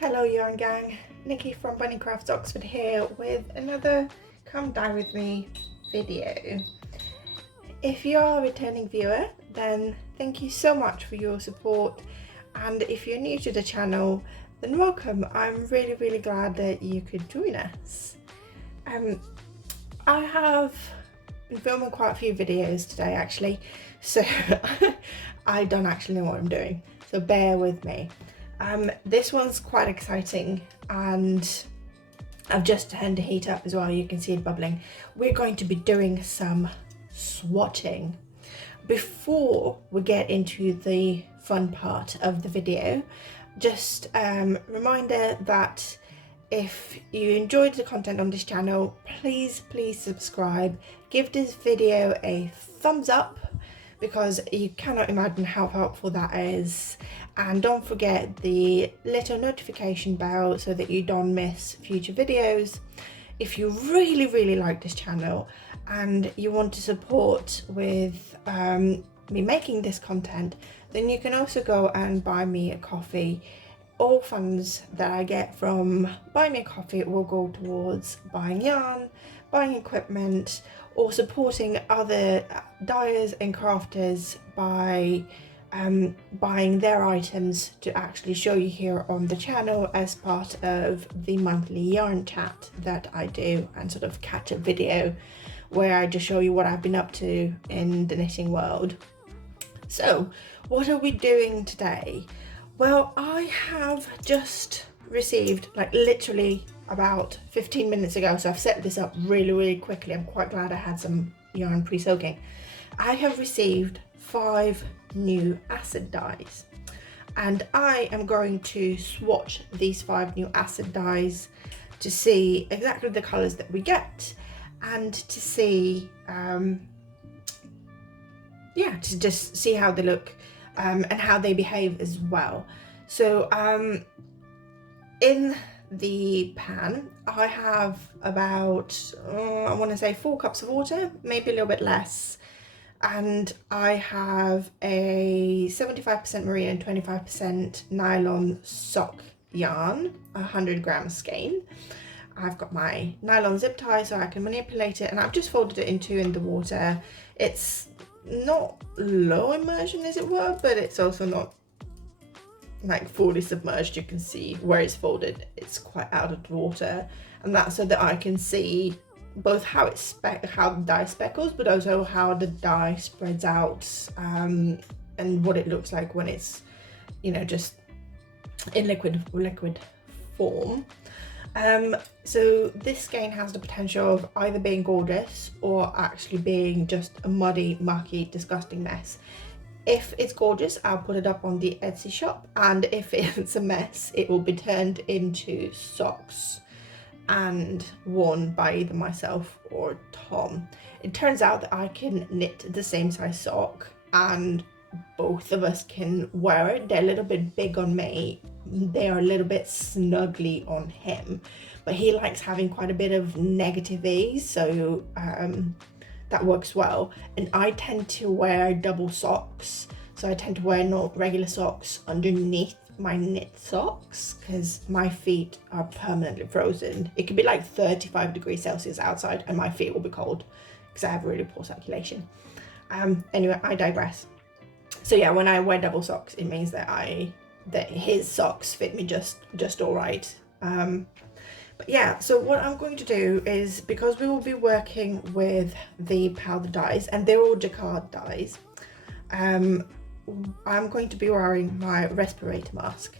Hello yarn gang, Nikki from Bunny Crafts Oxford here with another Come Dye With Me video. If you are a returning viewer, then thank you so much for your support, and if you're new to the channel, then welcome. I'm really glad that you could join us. I have been filming quite a few videos today actually, so I don't actually know what I'm doing, so bear with me. This one's quite exciting and I've just turned the heat up as well, you can see it bubbling. We're going to be doing some swatching. Before we get into the fun part of the video, just reminder that if you enjoyed the content on this channel, please subscribe, give this video a thumbs up because you cannot imagine how helpful that is, and don't forget the little notification bell so that you don't miss future videos. If you really like this channel and you want to support with me making this content, then you can also go and buy me a coffee. All funds that I get from buying me a coffee will go towards buying yarn, buying equipment, or supporting other dyers and crafters by buying their items to actually show you here on the channel as part of the monthly yarn chat that I do, and sort of catch up video where I just show you what I've been up to in the knitting world. So what are we doing today? Well, I have just received, like literally about 15 minutes ago, so I've set this up really quickly. I'm quite glad I had some yarn pre-soaking. I have received 5 new acid dyes, and I am going to swatch these 5 new acid dyes to see exactly the colours that we get, and to see to just see how they look and how they behave as well. So in the pan I have about I want to say 4 cups of water, maybe a little bit less, and I have a 75% merino and 25% nylon sock yarn, 100 grams skein. I've got my nylon zip tie so I can manipulate it, and I've just folded it in 2 in the water. It's not low immersion as it were, but it's also not like fully submerged. You can see where it's folded, it's quite out of the water, and that's so that I can see both how how the dye speckles, but also how the dye spreads out, and what it looks like when it's, you know, just in liquid form. So this skein has the potential of either being gorgeous or actually being just a muddy, mucky, disgusting mess. If it's gorgeous, I'll put it up on the Etsy shop, and if it's a mess, it will be turned into socks and worn by either myself or Tom. It turns out that I can knit the same size sock and both of us can wear it. They're a little bit big on me, they are a little bit snuggly on him, but he likes having quite a bit of negative ease, so that works well. And I tend to wear double socks, so I tend to wear not regular socks underneath my knit socks because my feet are permanently frozen. It could be like 35 degrees Celsius outside and my feet will be cold because I have really poor circulation. Anyway, I digress. So yeah, when I wear double socks, it means that his socks fit me just all right. But yeah, so what I'm going to do is, because we will be working with the powder dyes and they're all jacquard dyes, I'm going to be wearing my respirator mask,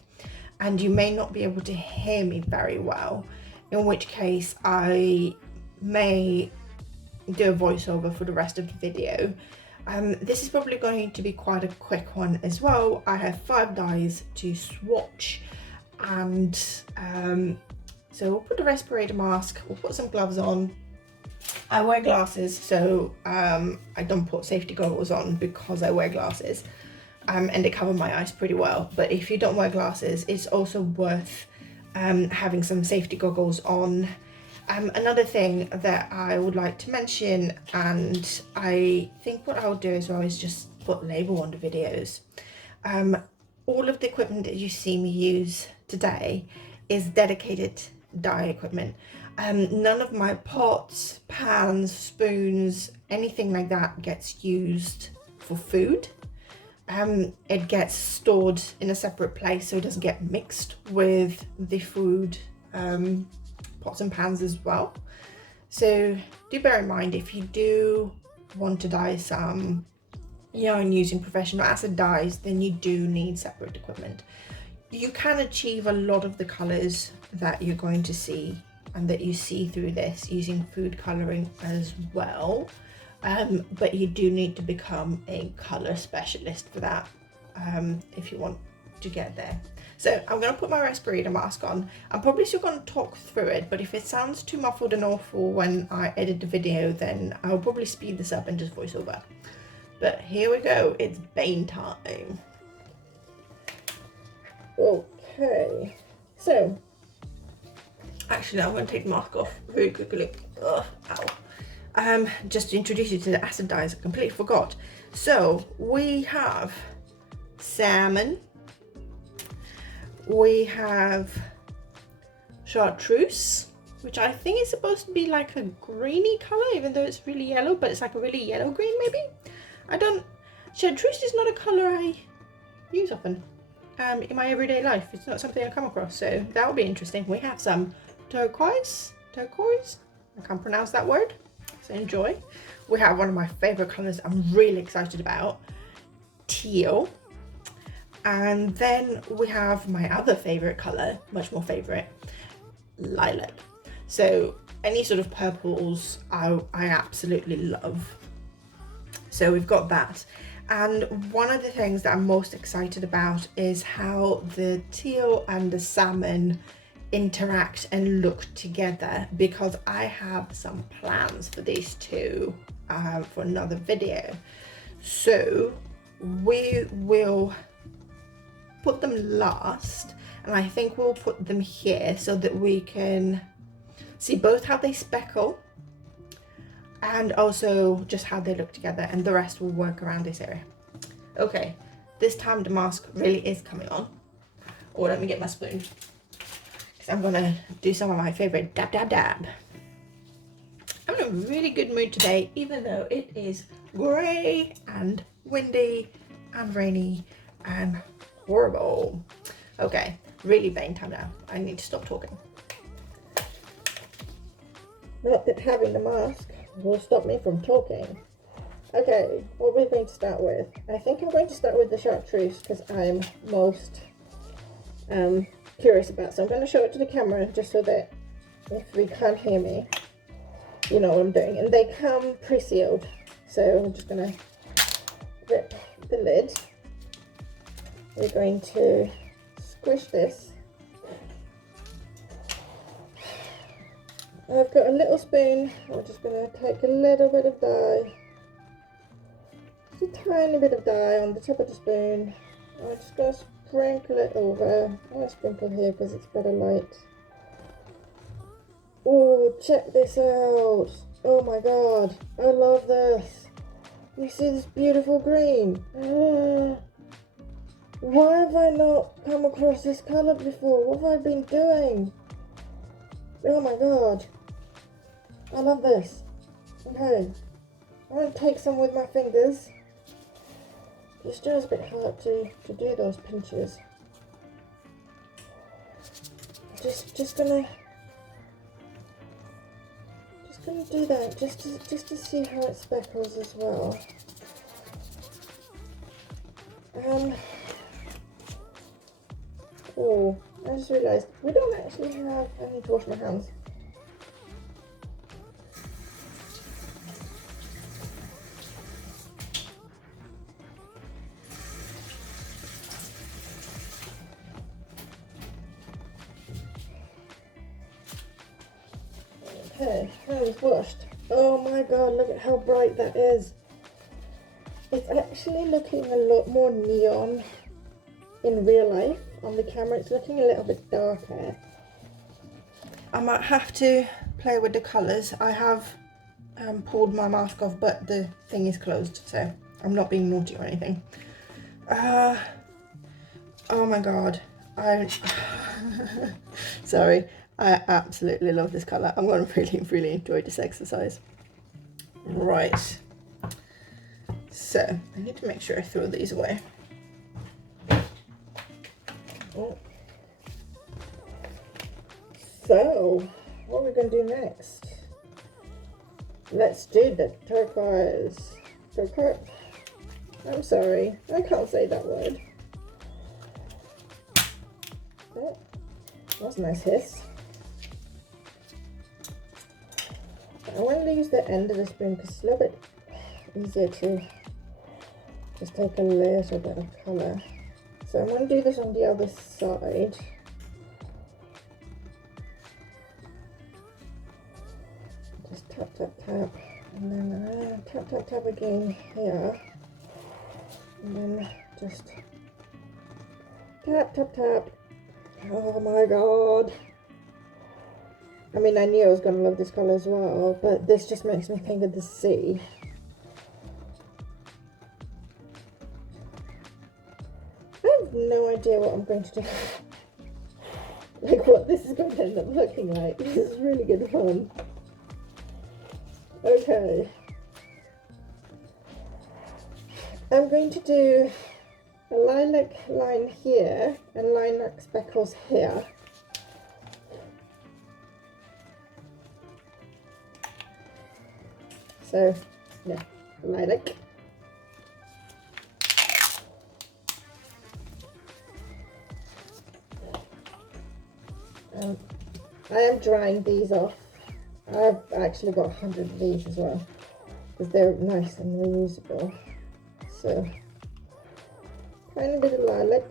and you may not be able to hear me very well, in which case I may do a voiceover for the rest of the video. This is probably going to be quite a quick one as well. I have 5 dyes to swatch, and so we'll put the respirator mask, we'll put some gloves on. I wear glasses, so I don't put safety goggles on because I wear glasses, and they cover my eyes pretty well. But if you don't wear glasses, it's also worth having some safety goggles on. Another thing that I would like to mention, and I think what I'll do as well, is just put a label on the videos. All of the equipment that you see me use today is dedicated dye equipment. None of my pots, pans, spoons, anything like that gets used for food. It gets stored in a separate place so it doesn't get mixed with the food pots and pans as well. So do bear in mind, if you do want to dye some yarn using professional acid dyes, then you do need separate equipment. You can achieve a lot of the colors that you're going to see and that you see through this using food coloring as well, but you do need to become a color specialist for that if you want to get there. So I'm going to put my respirator mask on. I'm probably still going to talk through it, but if it sounds too muffled and awful when I edit the video, then I'll probably speed this up and just voice over. But here we go, it's Bane time. Okay, so actually I'm going to take the mask off really quickly. Ugh, ow. Just to introduce you to the acid dyes, I completely forgot. So we have salmon, we have chartreuse, which I think is supposed to be like a greeny color, even though it's really yellow, but it's like a really yellow green maybe. Chartreuse is not a color I use often in my everyday life. It's not something I come across, so that will be interesting. We have some turquoise, I can't pronounce that word, so enjoy. We have one of my favorite colors I'm really excited about, teal. And then we have my other favorite color, much more favorite, lilac. So any sort of purples I absolutely love. So we've got that. And one of the things that I'm most excited about is how the teal and the salmon interact and look together, because I have some plans for these two for another video. So we will put them last, and I think we'll put them here so that we can see both how they speckle and also just how they look together, and the rest will work around this area. Okay, this time the mask really is coming on. Or let me get my spoon, because I'm gonna do some of my favorite dab dab dab. I'm in a really good mood today, even though it is grey and windy and rainy and horrible. Okay, really Bane time now. I need to stop talking. Not that having the mask will stop me from talking. Okay, what we're going to start with. I think I'm going to start with the chartreuse because I'm most curious about. So I'm going to show it to the camera just so that if we can't hear me, you know what I'm doing. And they come pre-sealed. So I'm just going to rip the lid. We're going to squish this. I've got a little spoon. I'm just going to take a little bit of dye. Just a tiny bit of dye on the top of the spoon. I'm just going to sprinkle it over. I'm going to sprinkle here because it's better light. Oh, check this out. Oh my god, I love this. You see this beautiful green? Why have I not come across this colour before? What have I been doing? Oh my god. I love this. Okay. I'm going to take some with my fingers. It's just a bit hard to do those pinches. Just gonna do that just to see how it speckles as well. Oh, I just realised we don't actually have. I need to wash my hands. Okay, hands washed. Oh my god, look at how bright that is. It's actually looking a lot more neon in real life. On the camera it's looking a little bit darker. I might have to play with the colours. I have pulled my mask off, but the thing is closed, so I'm not being naughty or anything. Oh my god. Sorry, I absolutely love this colour. I'm going to really enjoy this exercise. Right, so I need to make sure I throw these away. Oh. So, what are we going to do next? Let's do the turquoise. I'm sorry, I can't say that word. Oh, that's a nice hiss. I want to use the end of the spoon because it's a little bit easier to just take a little bit of colour. So I'm going to do this on the other side. Just tap, tap, tap, and then tap, tap, tap again here. And then just tap, tap, tap. Oh my god. I mean, I knew I was going to love this colour as well, but this just makes me think of the sea. I have no idea what I'm going to do. Like what this is going to end up looking like. This is really good fun. Okay. I'm going to do a lilac line here and lilac speckles here. So, yeah, lilac. I am drying these off. I've actually got 100 of these as well because they're nice and reusable. So, tiny bit of lilac.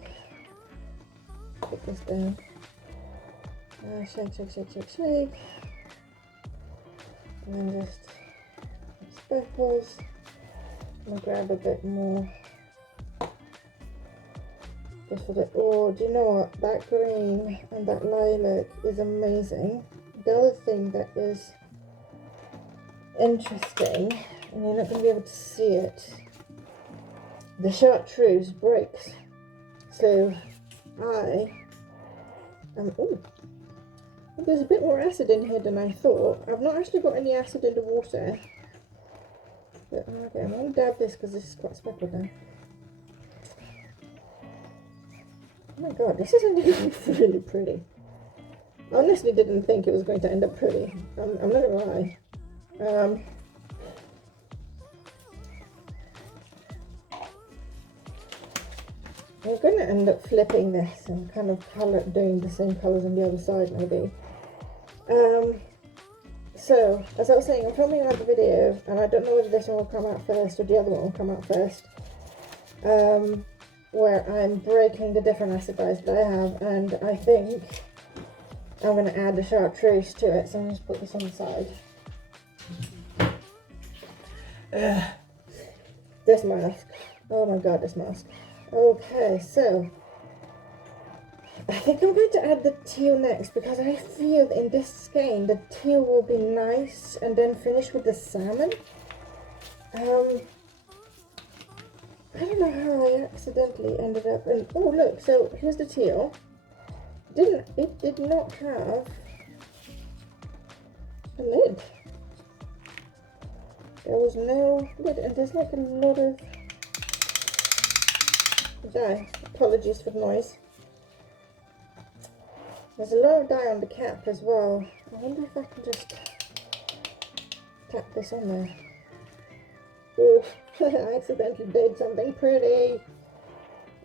Put this down. Shake, shake, shake, shake, shake. And then just speckles. I'm gonna grab a bit more. Just for the, oh, do you know what? That green and that lilac is amazing. The other thing that is interesting, and you're not going to be able to see it, the chartreuse breaks. So I am, oh, there's a bit more acid in here than I thought. I've not actually got any acid in the water. But okay, I'm going to dab this because this is quite speckled now. Oh my god, this isn't even really pretty. I honestly didn't think it was going to end up pretty. I'm not gonna lie. I'm gonna end up flipping this and kind of doing the same colours on the other side maybe. So, as I was saying, I'm filming another video and I don't know whether this one will come out first or the other one will come out first. Where I'm breaking the different acid dyes that I have, and I think I'm going to add the chartreuse to it, so I'm going to put this on the side. This mask. Oh my god, this mask. Okay, so I think I'm going to add the teal next because I feel that in this skein the teal will be nice and then finish with the salmon. I don't know how I accidentally ended up in, oh look, so here's the teal. It did not have a lid. There was no lid, and there's like a lot of dye. Apologies for the noise. There's a lot of dye on the cap as well. I wonder if I can just tap this on there. Ooh. I accidentally did something pretty.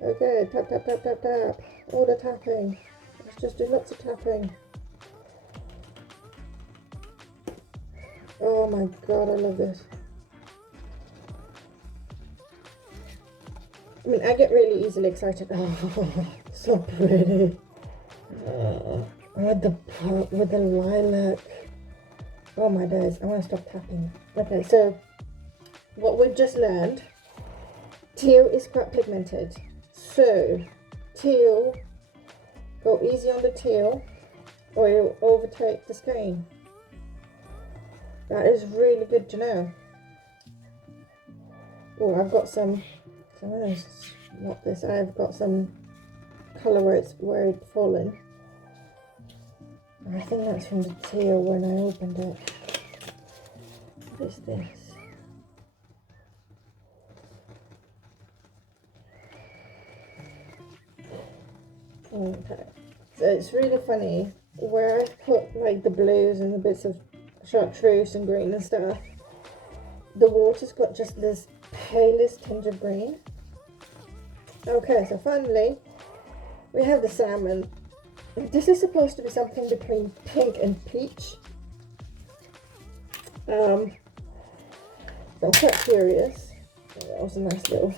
Okay, tap, tap, tap, tap, tap. All the tapping. Let's just do lots of tapping. Oh my god, I love this. I mean, I get really easily excited. Oh, so pretty. With the lilac. Oh my days, I want to stop tapping. Okay, so what we've just learned, teal is quite pigmented. So, teal, go easy on the teal or it'll overtake the skein. That is really good to know. Oh, I've got some, not this, I've got some colour where it's fallen. I think that's from the teal when I opened it. What is this? Okay, so it's really funny where I put like the blues and the bits of chartreuse and green and stuff. The water's got just this palest tinge of green. Okay, so finally we have the salmon. This is supposed to be something between pink and peach. So I'm quite curious. Oh, that was a nice little.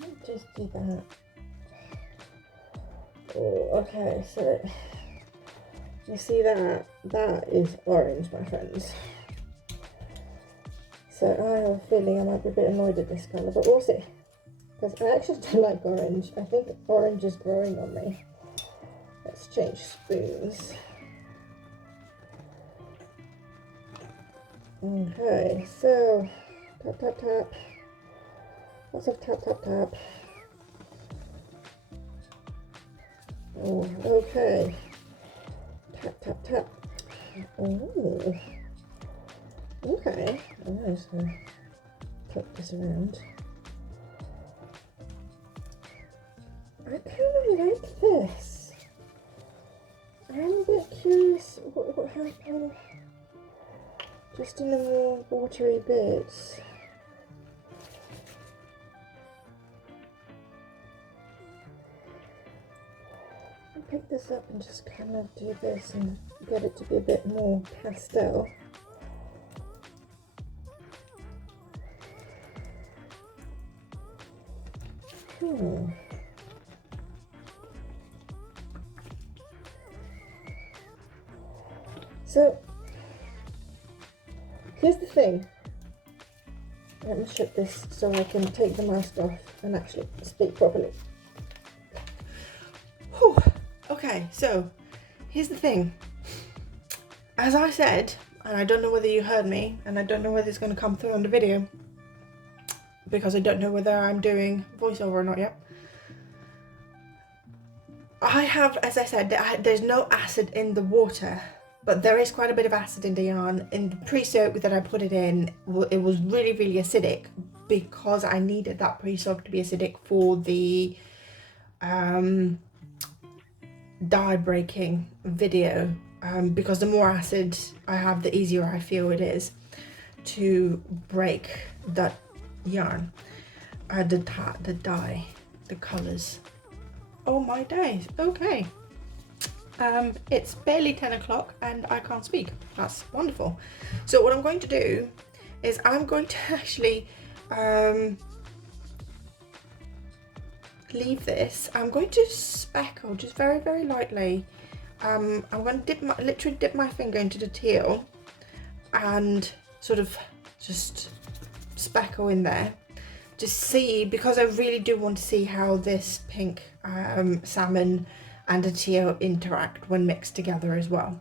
Let me just do that. Oh, okay, so you see that? That is orange, my friends. So I have a feeling I might be a bit annoyed at this colour, but we'll see. Because I actually do like orange. I think orange is growing on me. Let's change spoons. Okay, so tap, tap, tap. Lots of tap, tap, tap. Oh, okay. Tap, tap, tap. Oh. Okay. I'm just going to flip this around. I kind of like this. I'm a bit curious what happened just in the more watery bits. I'll pick this up and just kind of do this and get it to be a bit more pastel. So, here's the thing. Let me shut this so I can take the mask off and actually speak properly. Whew. Okay, so here's the thing. As I said, and I don't know whether you heard me, and I don't know whether it's going to come through on the video, because I don't know whether I'm doing voiceover or not yet. I have, as I said, there's no acid in the water, but there is quite a bit of acid in the yarn. In the pre-soak that I put it in, it was really, really acidic because I needed that pre-soak to be acidic for the dye breaking video. Because the more acid I have, the easier I feel it is to break that yarn, the dye, the colours. Oh my days. Okay. It's barely 10 o'clock and I can't speak. That's wonderful. So what I'm going to do is I'm going to actually leave this. I'm going to speckle just very, very lightly. I'm going to literally dip my finger into the teal and sort of just speckle in there. Just see, because I really do want to see how this pink salmon and the teal interact when mixed together as well.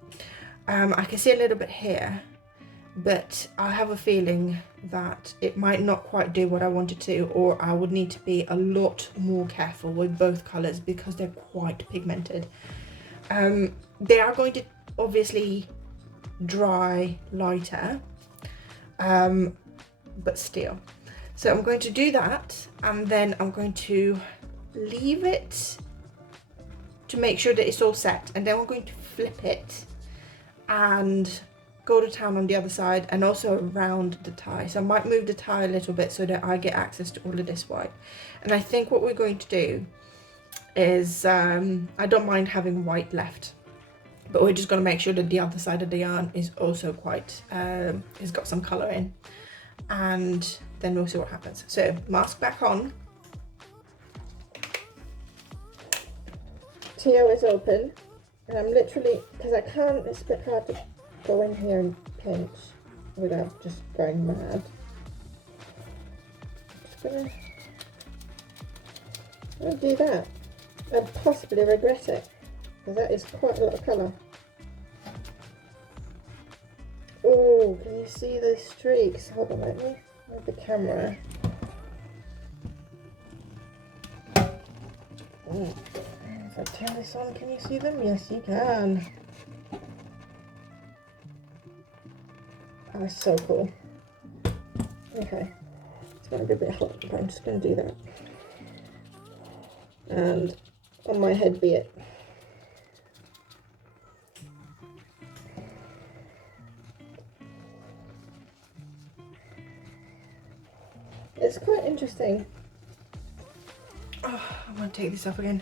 I can see a little bit here, but I have a feeling that it might not quite do what I wanted to, or I would need to be a lot more careful with both colours because they're quite pigmented. They are going to obviously dry lighter, but still. So I'm going to do that, and then I'm going to leave it to make sure that it's all set, and then we're going to flip it and go to town on the other side and also around the tie. So I might move the tie a little bit so that I get access to all of this white. And I think what we're going to do is, I don't mind having white left, but we're just going to make sure that the other side of the yarn is also quite, has got some colour in, and then we'll see what happens. So mask back on. Teal is open, and I'm literally, because I can't, it's a bit hard to go in here and pinch without just going mad. I'm gonna do that and possibly regret it, because that is quite a lot of colour. Oh, can you see those streaks? Hold on, let me move the camera. If I turn this on, can you see them? Yes, you can. That's so cool. Okay, it's going to be a bit hot, but I'm just going to do that. And on my head be it. It's quite interesting. Oh, I'm going to take this off again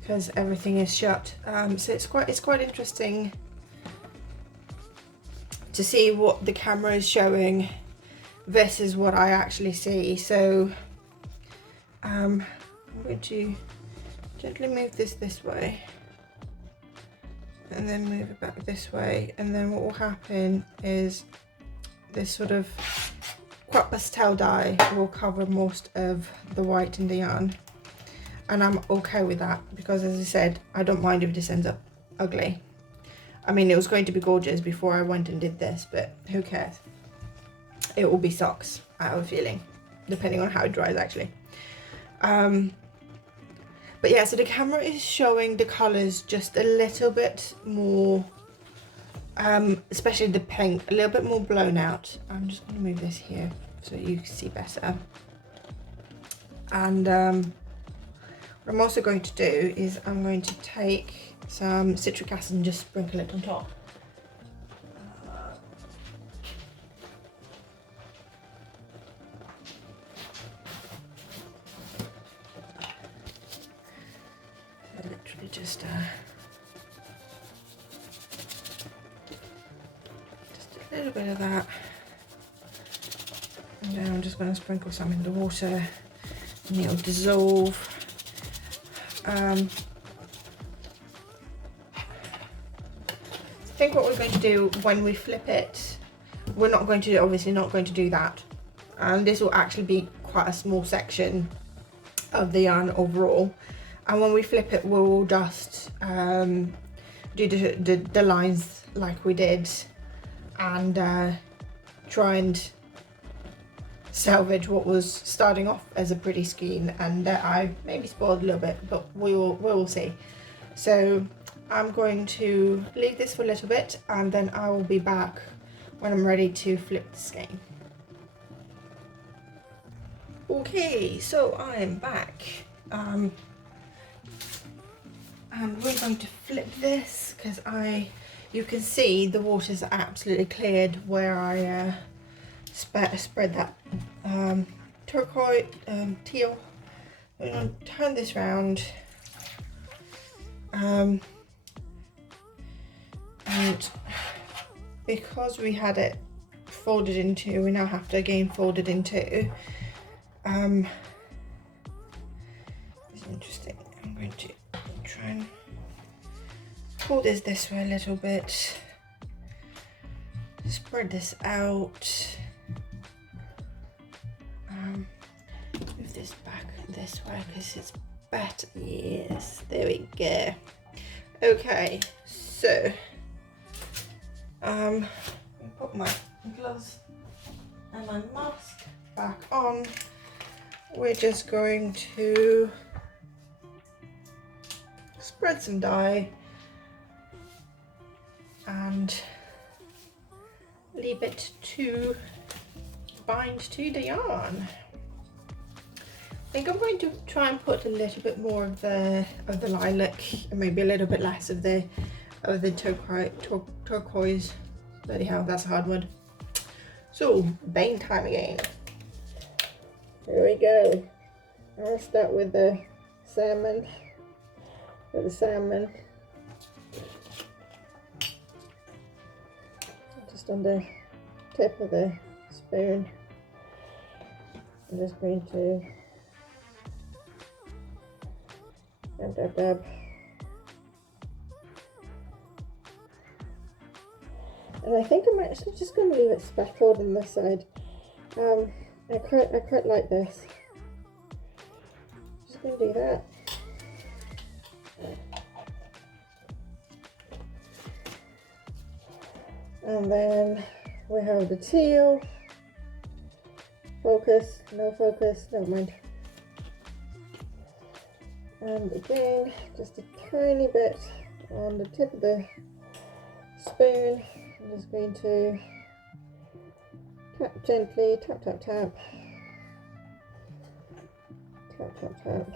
because everything is shut. So it's quite interesting to see what the camera is showing versus what I actually see. So I'm going to gently move this way and then move it back this way, and then what will happen is this sort of quite pastel dye will cover most of the white in the yarn, and I'm okay with that because, as I said, I don't mind if this ends up ugly. I mean, it was going to be gorgeous before I went and did this, but who cares? It will be socks, I have a feeling, depending on how it dries actually. But yeah, so the camera is showing the colours just a little bit more, especially the pink, a little bit more blown out. I'm just going to move this here so you can see better. And what I'm also going to do is I'm going to take some citric acid and just sprinkle it on top. Literally just a little bit of that, and then I'm just going to sprinkle some in the water and it'll dissolve. I think what we're going to do when we flip it, we're not going to, obviously not going to do that, and this will actually be quite a small section of the yarn overall, and when we flip it we'll just do the lines like we did and try and salvage what was starting off as a pretty skein, and I maybe spoiled a little bit, but we will see. So I'm going to leave this for a little bit and then I will be back when I'm ready to flip the skein. Okay, so I am back. And we're going to flip this because you can see the water's absolutely cleared where I spread that turquoise, teal. I'm going to turn this round, and because we had it folded in two, we now have to again fold it in two. It's interesting. I'm going to try and pull this way a little bit, spread this out, move this back this way because it's better. Yes, there we go. Okay, so put my gloves and my mask back on. We're just going to spread some dye and leave it to bind to the yarn. I think I'm going to try and put a little bit more of the lilac and maybe a little bit less of the turquoise. Bloody hell, that's a hard one. So bang time again. Here we go. I'll start with the salmon. Just on the tip of the spoon. I'm just going to dab. And I think I'm actually just going to leave it speckled on this side. I quite like this. Just going to do that. And then we have the teal. Focus, no focus, never mind. And again, just a tiny bit on the tip of the spoon. I'm just going to tap gently, tap, tap, tap, tap, tap, tap.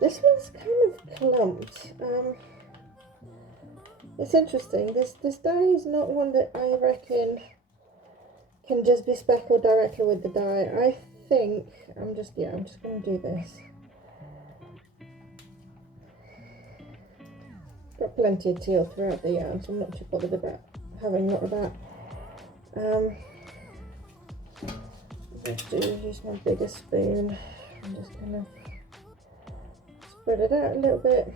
This one's kind of clumped. It's interesting. This dye is not one that I reckon can just be speckled directly with the dye. I think I'm just going to do this. Got plenty of teal throughout the yarn, so I'm not too bothered about having a lot of that. I'm going to use my bigger spoon and just kind of spread it out a little bit.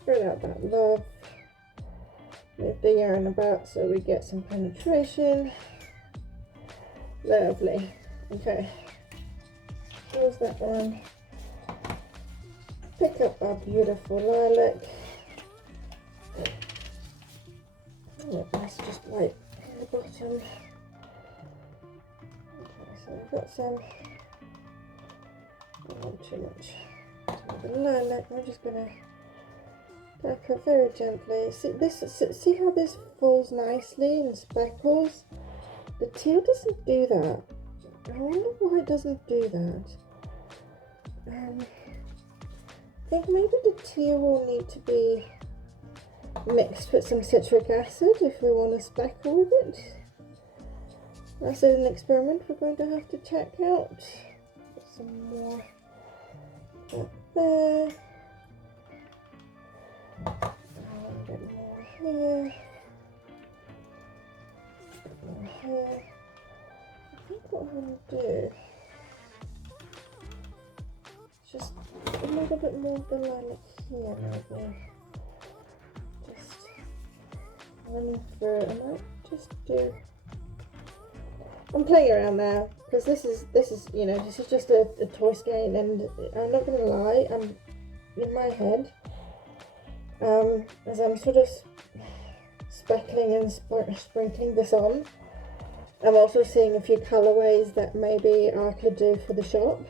Spread out that love. Move the yarn about so we get some penetration. Lovely. Okay. Close that one. Pick up our beautiful lilac. Oh, let's just wipe the bottom. Okay, so we've got some. Not too much. The lilac. I'm just gonna tap her very gently. See how this falls nicely and speckles? The teal doesn't do that. I wonder why it doesn't do that. I think maybe the teal will need to be mixed with some citric acid if we want to speckle with it. That's an experiment we're going to have to check out. Put some more up there. A bit more here. A bit more here. I think what I'm going to do is just a little bit more of the lilac here, maybe. Just running through. I might just do. I'm playing around now because this is you know, this is just a toy skein, and I'm not gonna lie, I'm in my head as I'm sort of speckling and sprinkling this on. I'm also seeing a few colorways that maybe I could do for the shop.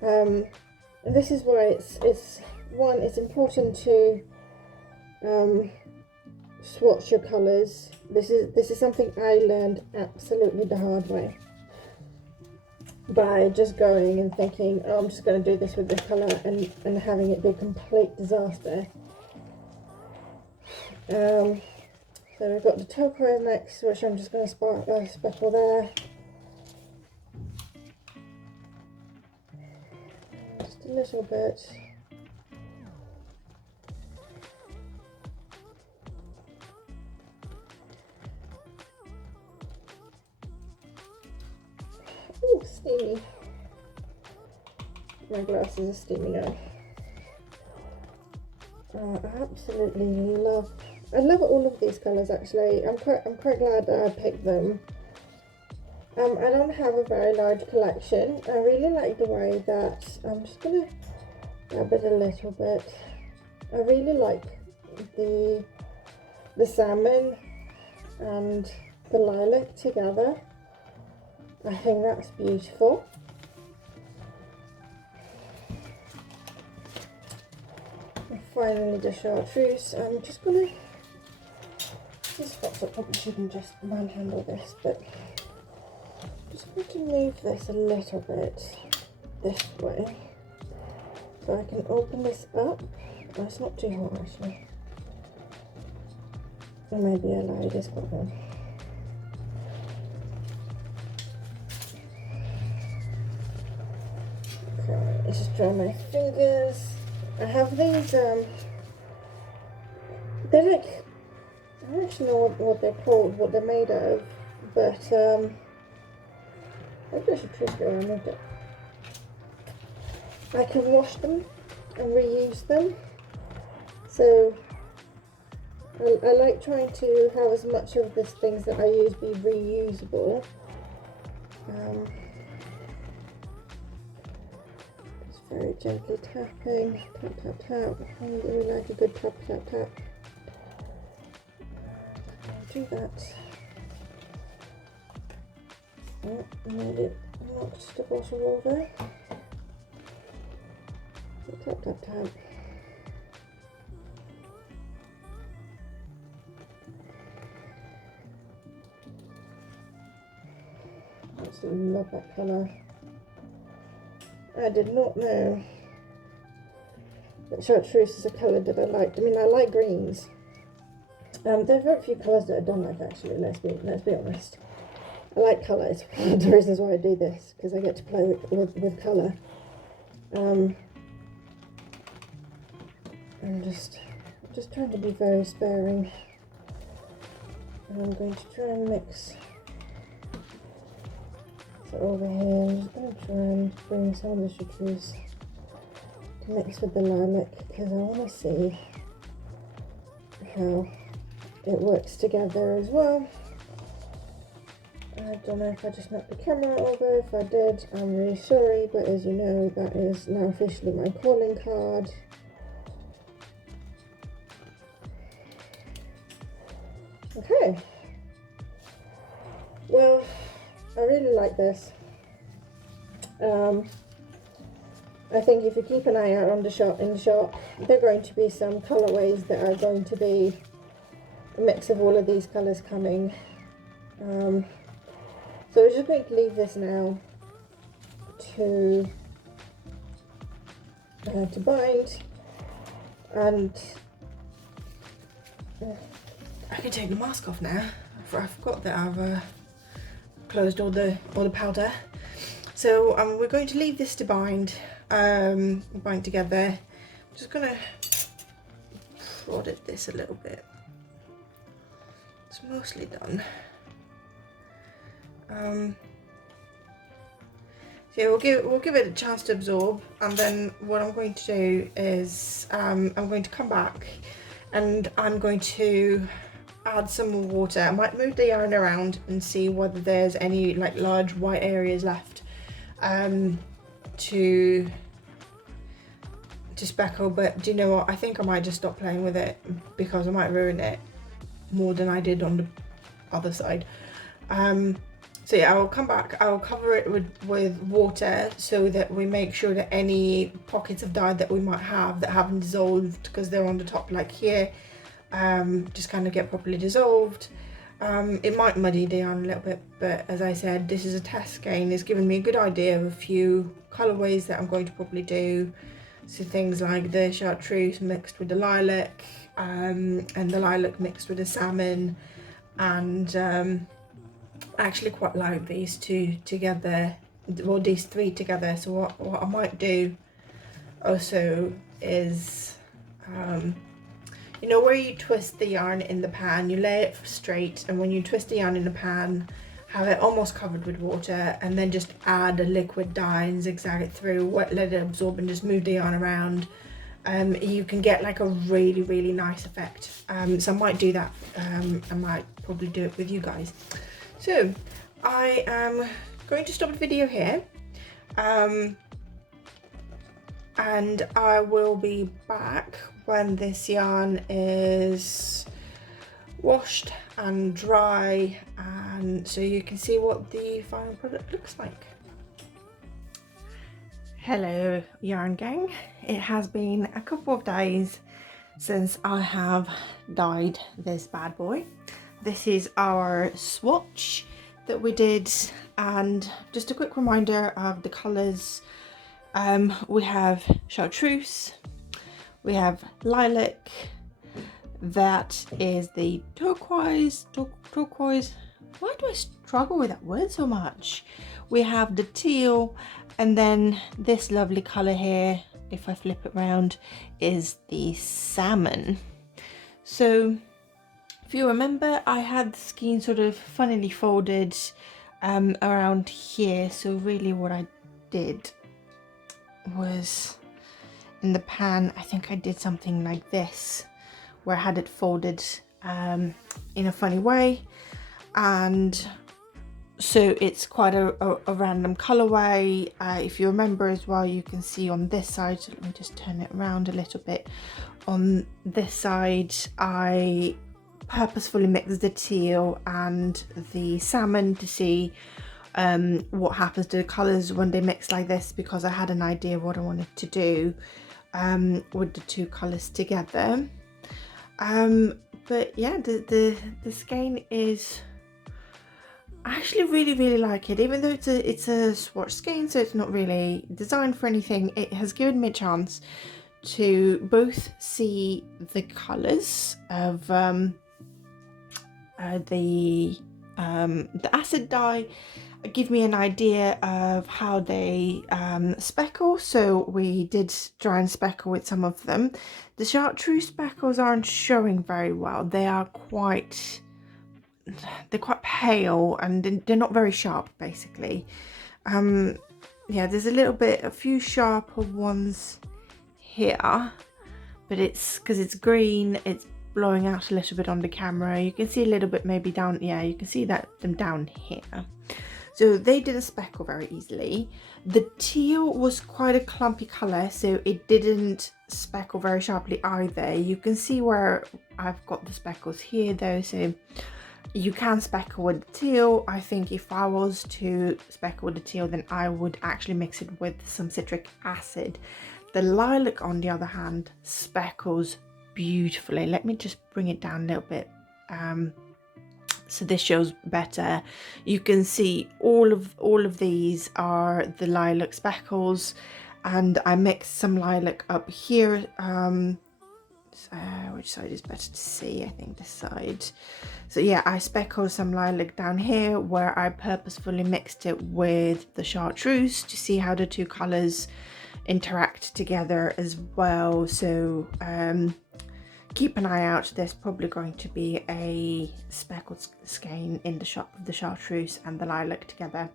And this is why it's important to swatch your colours. This is something I learned absolutely the hard way by just going and thinking, oh, I'm just going to do this with this colour and having it be a complete disaster. So we've got the turquoise next, which I'm just going to speckle there. Just a little bit. Ooh, steamy. My glasses are steamy now. I absolutely I love all of these colours actually. I'm quite glad that I picked them. I don't have a very large collection. I really like the way that I'm just gonna dab it a little bit. I really like the salmon and the lilac together. I think that's beautiful. And finally the chartreuse. I'm just gonna, this box I probably shouldn't just manhandle this, but I'm just going to move this a little bit this way so I can open this up. Oh, it's not too hot actually. Or maybe I lied, it's got one. Okay, let's just dry my fingers. I have these, they're like, I don't actually know what they're called, what they're made of, but maybe I should just go around with it. I can wash them and reuse them, so I like trying to have as much of the things that I use be reusable. Just very gently tapping, tap tap tap. I really like a good tap tap tap. I'll do that. Oh, I made it knocked the bottle over. Tap, tap, tap. I absolutely love that colour. I did not know that chartreuse is a colour that I liked. I mean, I like greens. There are very few colours that I don't like, actually, let's be honest. I like colours. One of the reasons why I do this, because I get to play with colour. I'm just trying to be very sparing. And I'm going to try and mix it over here. I'm just going to try and bring some of the chartreuse to mix with the lilac, because I want to see how it works together as well. I don't know if I just knocked the camera over. If I did, I'm really sorry, but as you know, that is now officially my calling card. Okay. Well, I really like this. I think if you keep an eye out on the shop, there are going to be some colorways that are going to be a mix of all of these colors coming. So we're just going to leave this now to bind, and I can take the mask off now. I forgot that I've closed all the powder. So we're going to leave this to bind together. I'm just gonna prod at this a little bit. It's mostly done. So we'll give it a chance to absorb, and then what I'm going to do is I'm going to come back and I'm going to add some more water. I might move the yarn around and see whether there's any like large white areas left to speckle, but do you know what, I think I might just stop playing with it because I might ruin it more than I did on the other side. So yeah, I'll come back, I'll cover it with water so that we make sure that any pockets of dye that we might have that haven't dissolved, because they're on the top like here, just kind of get properly dissolved. It might muddy the yarn a little bit, but as I said, this is a test skein. It's given me a good idea of a few colourways that I'm going to probably do. So things like the chartreuse mixed with the lilac, and the lilac mixed with the salmon, and I actually quite like these two together, well these three together. So what I might do also is, you know where you twist the yarn in the pan, you lay it straight, and when you twist the yarn in the pan, have it almost covered with water, and then just add a liquid dye and zigzag it through, let it absorb and just move the yarn around. You can get like a really nice effect. So I might do that. I might probably do it with you guys. So I am going to stop the video here, and I will be back when this yarn is washed and dry, and so you can see what the final product looks like. Hello yarn gang, it has been a couple of days since I have dyed this bad boy. This is our swatch that we did, and just a quick reminder of the colours. We have chartreuse, we have lilac, that is the turquoise, why do I struggle with that word so much? We have the teal, and then this lovely colour here, if I flip it around, is the salmon. So if you remember, I had the skein sort of funnily folded around here, so really what I did was in the pan, I think I did something like this, where I had it folded in a funny way, and so it's quite a random colorway. If you remember as well, you can see on this side, so let me just turn it around a little bit. On this side, I purposefully mixed the teal and the salmon to see what happens to the colours when they mix like this, because I had an idea of what I wanted to do with the two colours together. But yeah, the skein is, I actually really like it, even though it's a Swatch skein, so it's not really designed for anything. It has given me a chance to both see the colours of the acid dye, give me an idea of how they speckle. So we did try and speckle with some of them. The chartreuse speckles aren't showing very well. They're quite pale and they're not very sharp, basically. Yeah, there's a few sharper ones here, but it's because it's green, it's blowing out a little bit on the camera. You can see a little bit maybe down, yeah, you can see that them down here. So they didn't speckle very easily. The teal was quite a clumpy color, so it didn't speckle very sharply either. You can see where I've got the speckles here though, so you can speckle with the teal. I think if I was to speckle with the teal, then I would actually mix it with some citric acid. The lilac, on the other hand, speckles beautifully. Let me just bring it down a little bit so this shows better. You can see all of these are the lilac speckles, and I mixed some lilac up here. So which side is better to see? I think this side. So yeah, I speckled some lilac down here where I purposefully mixed it with the chartreuse to see how the two colors interact together as well. So keep an eye out. There's probably going to be a speckled skein in the shop of the chartreuse and the lilac together.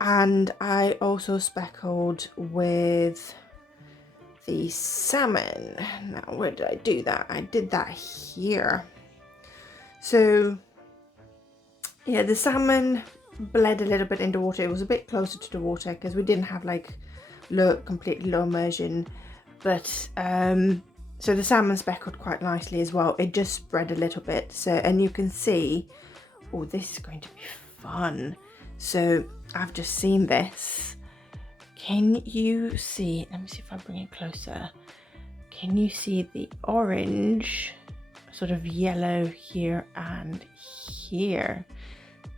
And I also speckled with the salmon. Now, where did I do that? I did that here. So yeah, the salmon bled a little bit in the water. It was a bit closer to the water because we didn't have like completely low immersion, but so the salmon speckled quite nicely as well. It just spread a little bit. So, and you can see, oh, this is going to be fun. So I've just seen this. Can you see, let me see if I bring it closer. Can you see the orange, sort of yellow here and here?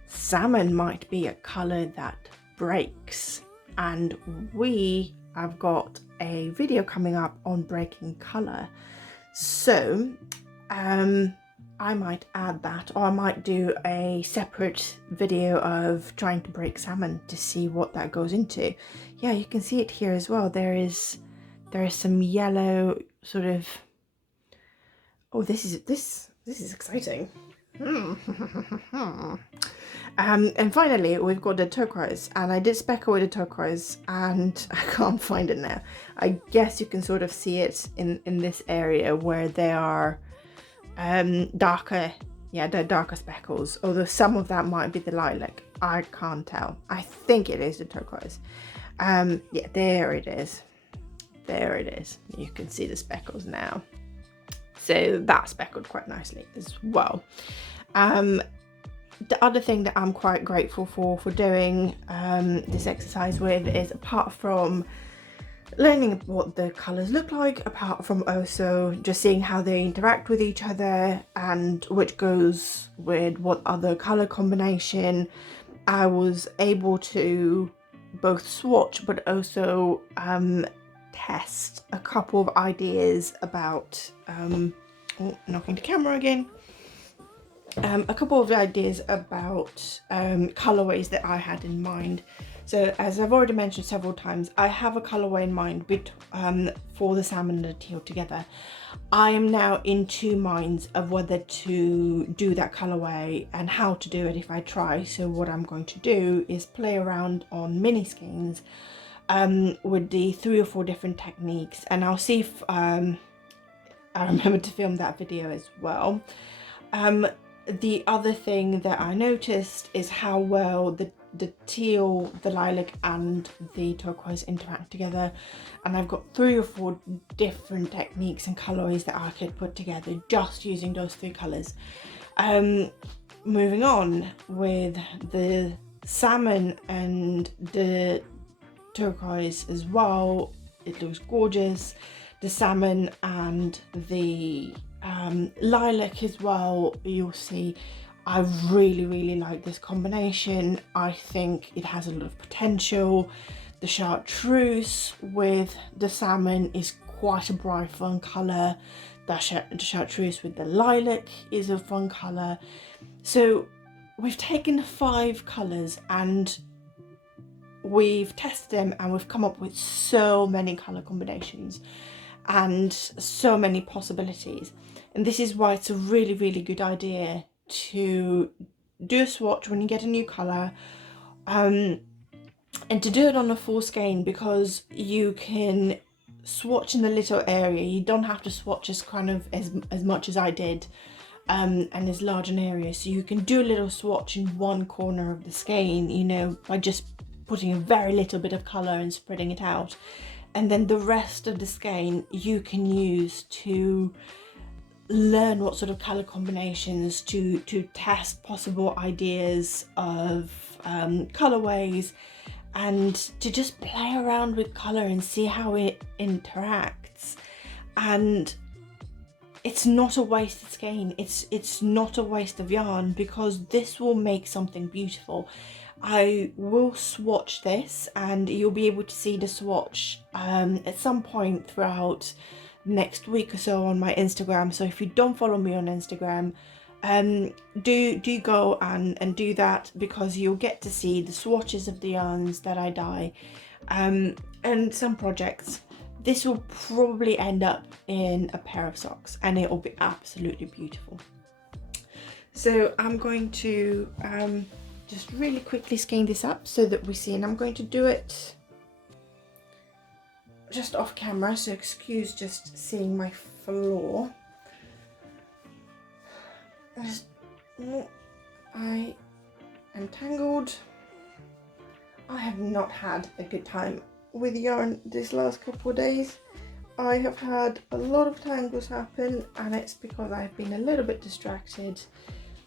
Salmon might be a color that breaks, and I've got a video coming up on breaking color. So I might add that, or I might do a separate video of trying to break salmon to see what that goes into. Yeah, you can see it here as well. There is some yellow sort of, oh, this is exciting. And finally we've got the turquoise, and I did speckle with the turquoise and I can't find it now. I guess you can sort of see it in this area where they are darker. Yeah, they're darker speckles, although some of that might be the lilac. I can't tell. I think it is the turquoise. Yeah, there it is. There it is. You can see the speckles now. So that speckled quite nicely as well. The other thing that I'm quite grateful for doing this exercise with is, apart from learning what the colours look like, apart from also just seeing how they interact with each other and which goes with what other colour combination, I was able to both swatch but also test a couple of ideas about oh, knocking the camera again. A couple of ideas about colorways that I had in mind. So as I've already mentioned several times, I have a colorway in mind for the salmon and the teal together. I am now in two minds of whether to do that colorway and how to do it if I try. So what I'm going to do is play around on mini skeins with the 3 or 4 different techniques, and I'll see if I remember to film that video as well. The other thing that I noticed is how well the teal, the lilac and the turquoise interact together, and I've got 3 or 4 different techniques and colorways that I could put together just using those 3 colors. Moving on with the salmon and the turquoise as well. It looks gorgeous. The salmon and the lilac as well, you'll see. I really like this combination. I think it has a lot of potential. The chartreuse with the salmon is quite a bright fun colour. The chartreuse with the lilac is a fun colour. So we've taken 5 colours and we've tested them, and we've come up with so many colour combinations and so many possibilities. And this is why it's a really good idea to do a swatch when you get a new colour, and to do it on a full skein, because you can swatch in a little area. You don't have to swatch as much as I did, and as large an area. So you can do a little swatch in one corner of the skein, you know, by just putting a very little bit of colour and spreading it out, and then the rest of the skein you can use to learn what sort of colour combinations, to test possible ideas of colourways, and to just play around with colour and see how it interacts. And it's not a wasted skein, it's not a waste of yarn, because this will make something beautiful. I will swatch this, and you'll be able to see the swatch at some point throughout next week or so on my Instagram. So if you don't follow me on Instagram, do go and do that, because you'll get to see the swatches of the yarns that I dye, and some projects. This will probably end up in a pair of socks, and it will be absolutely beautiful. So I'm going to just really quickly skein this up so that we see, and I'm going to do it just off camera, so excuse just seeing my floor. I am tangled. I have not had a good time with yarn this last couple of days. I have had a lot of tangles happen, and it's because I've been a little bit distracted,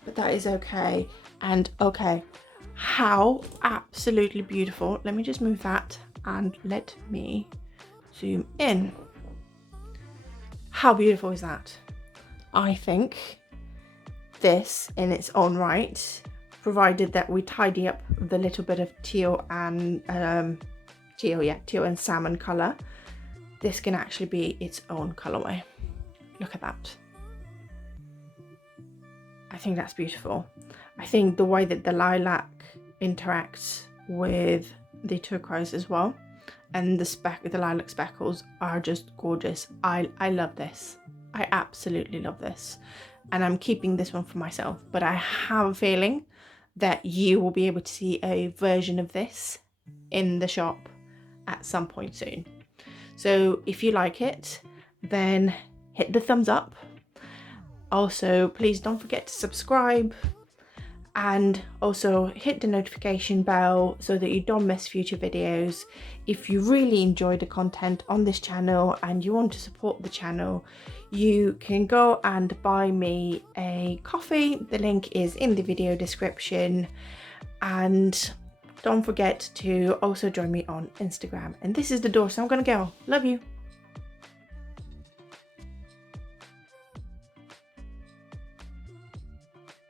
but that is okay. And okay, how absolutely beautiful. Let me just move that and let me zoom in. How beautiful is that? I think this in its own right, provided that we tidy up the little bit of teal and teal and salmon colour, this can actually be its own colourway. Look at that. I think that's beautiful. I think the way that the lilac interacts with the turquoise as well, and the lilac speckles are just gorgeous. I love this. I absolutely love this, and I'm keeping this one for myself, but I have a feeling that you will be able to see a version of this in the shop at some point soon. So if you like it, then hit the thumbs up. Also, please don't forget to subscribe, and also hit the notification bell so that you don't miss future videos. If you really enjoy the content on this channel and you want to support the channel, you can go and buy me a coffee. The link is in the video description, and don't forget to also join me on Instagram. And this is the door, so I'm gonna go. Love you.